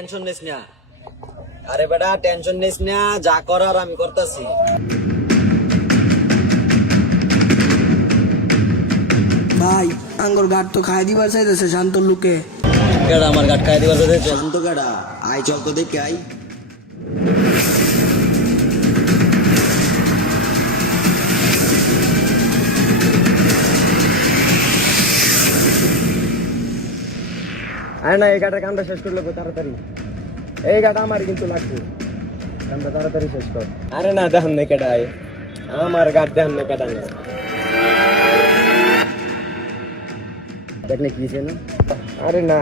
Tension নিস না। আরে বেটা টেনশন নিস না, যা করার আমি করতেছি। ভাই আঙ্গুর গাট তো খাই দিবার চাইতেছে শান্তর লোকে। কেডা আমার গাট খাই দিবার সাথে চল তো কেডা, আই চল তো দেখি আই। আরে না, এই গাটার কামটা শেষ করলে তাড়াতাড়ি। এই গাটা আমার কিন্তু লাগবে, কামটা তাড়াতাড়ি শেষ কর। আরে না, দেখান না কেডা আয়, আমার গাট দেখান না কেডা না। দেখ না কি না। আরে না,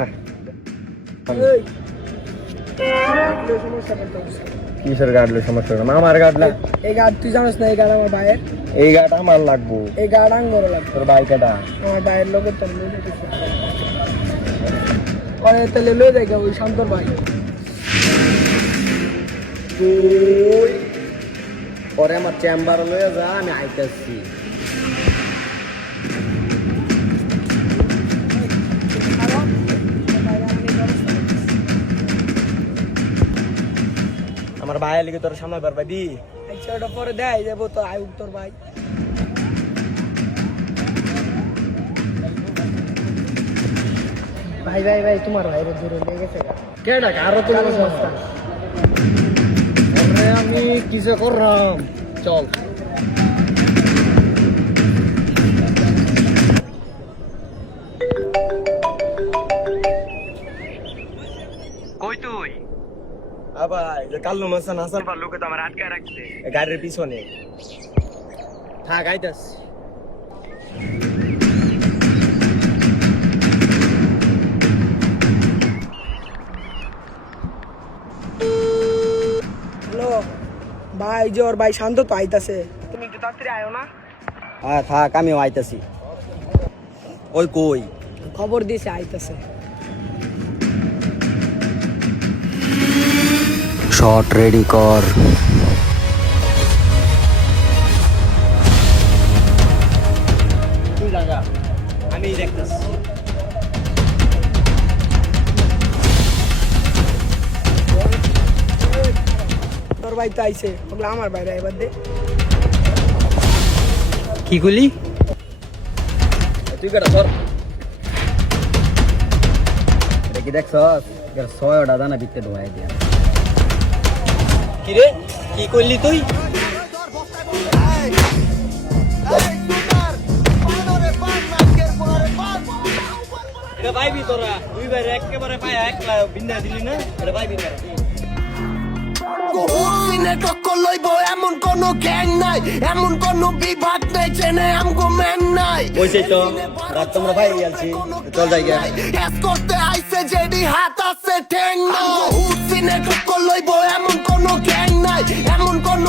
কিসের গাটলে সমস্যা না, আমার গাটলা। এই গাট তুই জানিস না, এই গাট আমার ভাইয়ের। এই গাট আমার লাগবো। এই গাট আঙ্গুর লাগবে। তোর ভাই কেডা? আমার ভাইয়ের লোকের তোর পরে তাহলে লয়ে যাই ওই শান্তর ভাই। তুই পরে আমার চেম্বার লয়ে যা, আমি আইতাছি। আমার ভাইয়ের লিগে তোর সামনে পারবি। আচ্ছা ওটা পরে দেয় যাবো তো আই তোর ভাই। ভাই ভাই ভাই তোমার ভাইয়ের দূরে লেগে গেছে। কেডা আরো তো আমি কিসে করলাম, চল। কই তুই? আবার কাল্লু মাসান হাসান লোকে তো আমার আটকায় রাখছে। গাড়ির পিছনে থাক, আইতাস। হ্যালো ভাই, যে ওর ভাই শান্ত তো আইতাছে, তুমি একটু তাড়াতাড়ি আয়ো না। হ্যাঁ থাক, আমিও আইতাছি। ওই কই? খবর দিয়েছে আইতাছে। শট রেডি কর। তুই জায়গা আমি দেখতেছি। তোর ভাই তো আইছে, ওগুলো আমার বাইরে এবার দে। কি করলি? তুই কেডা? সর। এটা কি দেখছস? এর ৬টা দানা বিকতে ঢোয়াই দিয়া। কি রে, কি করলি তুই? এটা পাইবি তোরা, দুই বাইরে একেবারে পায় একলা বিন্দা দিলি না, এটা পাইবি তোরা। এমন কোন গ্যাং নাই, এমন কোন বিভাগ নাই, চেনে আমগো ম্যান নাই। ওইসে তো রাত তোমরা ভাই গেলছি, চল যাই গিয়া। এস করতে আইছে যেডি হাত আছে ঠ্যাং নাই। হুসিনে টক্কর লইব এমন কোন গ্যাং নাই, এমন কোন